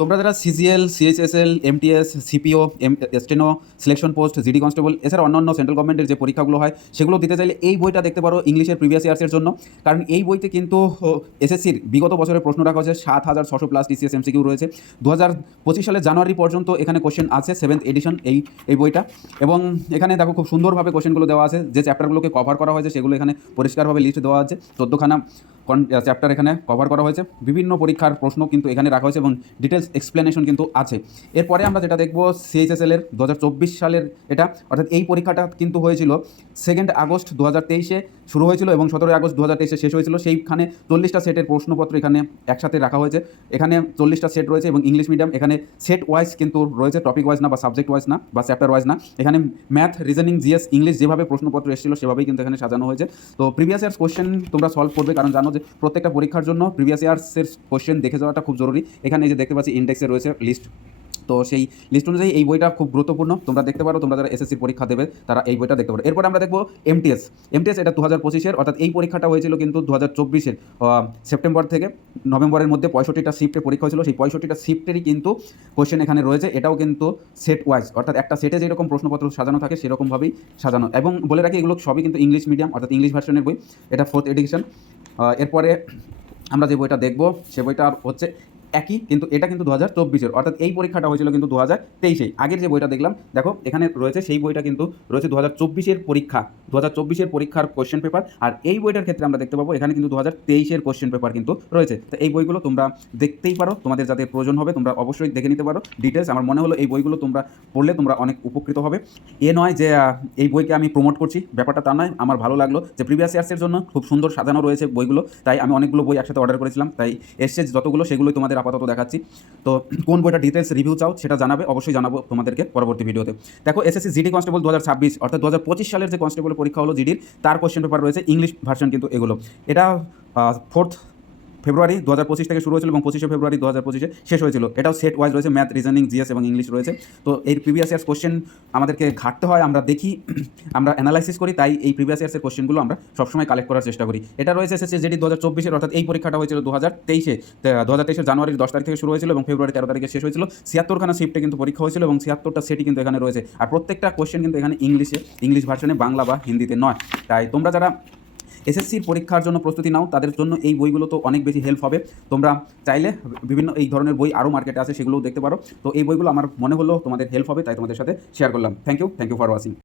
তোমরা যারা CGL, CHSL, MTS, CPO, steno, selection post, GD constable এছাড়া অন্যান্য সেন্ট্রাল গভর্নমেন্টের যে পরীক্ষাগুলো হয় সেগুলো দিতে চাইলে এই বইটা দেখতে পারো ইংলিশের প্রিভিয়াস ইয়ার্সের জন্য। কারণ এই বইতে কিন্তু এসএসসির বিগত বছরের প্রশ্ন রাখা হয়েছে, 7,600 প্লাস টিসিএস এমসিকিউ রয়েছে। 2025 সালের জানুয়ারি পর্যন্ত এখানে কোশ্চেন আছে, 7th এডিশন এই বইটা। এবং এখানে দেখো খুব সুন্দরভাবে কোশ্চেনগুলো দেওয়া আছে, যে চ্যাপ্টারগুলোকে কভার করা হয়েছে সেগুলো এখানে পরিষ্কারভাবে লিস্ট দেওয়া আছে। 14খানা চ্যাপ্টার এখানে কভার করা হয়েছে, বিভিন্ন পরীক্ষার প্রশ্ন কিন্তু এখানে রাখা হয়েছে এবং ডিটেলস এক্সপ্লেনেশন কিন্তু আছে। এরপরে আমরা যেটা দেখবো সিএইচএসএল এর 2024 সালের এটা, অর্থাৎ এই পরীক্ষাটা কিন্তু হয়েছিল 2 আগস্ট 2023-এ শুরু হয়েছিল এবং 17 আগস্ট 2023-এ শেষ হয়েছিল। সেইখানে 40টা সেটের প্রশ্নপত্র এখানে একসাথে রাখা হয়েছে। এখানে 40টা সেট রয়েছে এবং ইংলিশ মিডিয়াম, এখানে সেট ওয়াইজ কিন্তু রয়েছে, টপিক ওয়াইজ না বা সাবজেক্ট ওয়াইজ না বা চ্যাপ্টার ওয়াইজ না। এখানে ম্যাথ, রিজনিং, জিএস, ইংলিশ যেভাবে প্রশ্নপত্র এসেছিল সেভাবেই কিন্তু এখানে সাজানো হয়েছে। তো প্রিভিয়াস ইয়ার্স কোশ্চেন তোমরা সলভ করবে, কারণ জানো যে প্রত্যেকটা পরীক্ষার জন্য প্রিভিয়াস ইয়ার্সের কোশ্চেন দেখে যাওয়াটা খুব জরুরি। এখানে এই যে দেখতে পাচ্ছি ইন্ডেক্সে রয়েছে লিস্ট, তো সেই লিস্ট অনুযায়ী এই বইটা খুব গুরুত্বপূর্ণ, তোমরা দেখতে পারো। তোমরা যারা এসএসসির পরীক্ষা দেবে তারা এই বইটা দেখতে পারো। এরপর আমরা দেখবো এমটিএস। এটা 2025-এর, অর্থাৎ এই পরীক্ষাটা হয়েছিল কিন্তু 2024-এর সেপ্টেম্বর থেকে নভেম্বরের মধ্যে 65টা শিফটে পরীক্ষা হয়েছিল। সেই 65টা শিফটেরই কিন্তু কোশ্চেন এখানে রয়েছে। এটাও কিন্তু সেট ওয়াইজ, অর্থাৎ একটা সেটে যেরকম প্রশ্নপত্র সাজানো থাকে সেরকমভাবেই সাজানো। এবং বলে রাখি এগুলো সবই কিন্তু ইংলিশ মিডিয়াম, অর্থাৎ ইংলিশ ভার্সনের বই। এটা 4th এডিশন। এরপরে আমরা যে বইটা দেখবো সে বইটা হচ্ছে একই, কিন্তু এটা কিন্তু 2024-এর, অর্থাৎ এই পরীক্ষাটা হয়েছিল কিন্তু 2023-এই। আগের যে বইটা দেখলাম দেখো এখানে রয়েছে, সেই বইটা কিন্তু রয়েছে 2024-এর পরীক্ষা, 2024-এর পরীক্ষার কোশ্চেন পেপার। আর এই বইটার ক্ষেত্রে আমরা দেখতে পাবো এখানে কিন্তু 2023-এর কোশ্চেন পেপার কিন্তু রয়েছে। তো এই বইগুলো তোমরা দেখতেই পারো, তোমাদের যাতে প্রয়োজন হবে তোমরা অবশ্যই দেখে নিতে পারো ডিটেলস। আমার মনে হলো এই বইগুলো তোমরা পড়লে তোমরা অনেক উপকৃত হবে। এ নয় যে এই বইকে আমি প্রমোট করছি, ব্যাপারটা তা নয়। আমার ভালো লাগলো যে প্রিভিয়াস ইয়ার্সের জন্য খুব সুন্দর সাজানো রয়েছে বইগুলো, তাই আমি অনেকগুলো বই একসাথে অর্ডার করেছিলাম, তাই এসছে যতগুলো সেগুলোই তোমাদের আপাতত দেখাচ্ছি। তো কোন বইটা ডিটেলস রিভিউ চাও সেটা জানাবে, অবশ্যই জানাবো তোমাদেরকে পরবর্তী ভিডিওতে। দেখো এসএসসি জিডি কনস্টেবল 2026, অর্থাৎ 2025 সালের যে কনস্টেবল পরীক্ষা হলো জিডির, তার কোশ্চেন পেপার রয়েছে ইংলিশ ভার্সন কিন্তু এগুলো। এটা 4 ফেব্রুয়ারি 2025 থেকে শুরু হয়েছিল এবং 25শে ফেব্রুয়ারি 2025-এ শেষ হয়েছিল। এটাও সেট ওয়াইজ রয়েছে, ম্যাথ, রিজনিং, জিএস এবং ইংলিশ রয়েছে। তো এই প্রিভিয়াস ইয়ার্স কোশ্চেন আমাদেরকে ঘাটতে হয়, আমরা দেখি, আমরা অ্যানালাইসিস করি, তাই এই প্রিভিয়াস ইয়ার্সের কোশ্চেনগুলো আমরা সবসময় কালেক্ট করার চেষ্টা করি। এটা রয়েছে এসএসসি জিডি 2024-এর, অর্থাৎ এই পরীক্ষাটা হয়েছিল 2023-এ। 2023-এর জানুয়ারির 10 তারিখ থেকে শুরু হয়েছিল এবং ফেব্রুয়ারি 13 তারিখে শেষ হয়েছিল। 76খানা শিফটে কিন্তু পরীক্ষা হয়েছিল এবং 76টা সেটই কিন্তু এখানে রয়েছে। আর প্রত্যেকটা কোশ্চেন কিন্তু এখানে ইংলিশে, ইংলিশ ভার্সনে, বাংলা বা হিন্দিতে নয়। তাই তোমরা যারা এসএসসির পরীক্ষার জন্য প্রস্তুতি নাও তাদের জন্য এই বইগুলো তো অনেক বেশি হেল্প হবে। তোমরা চাইলে বিভিন্ন এই ধরনের বই আরও মার্কেটে আছে, সেগুলোও দেখতে পারো। তো এই বইগুলো আমার মনে হলো তোমাদের হেল্প হবে, তাই তোমাদের সাথে শেয়ার করলাম। Thank you for watching.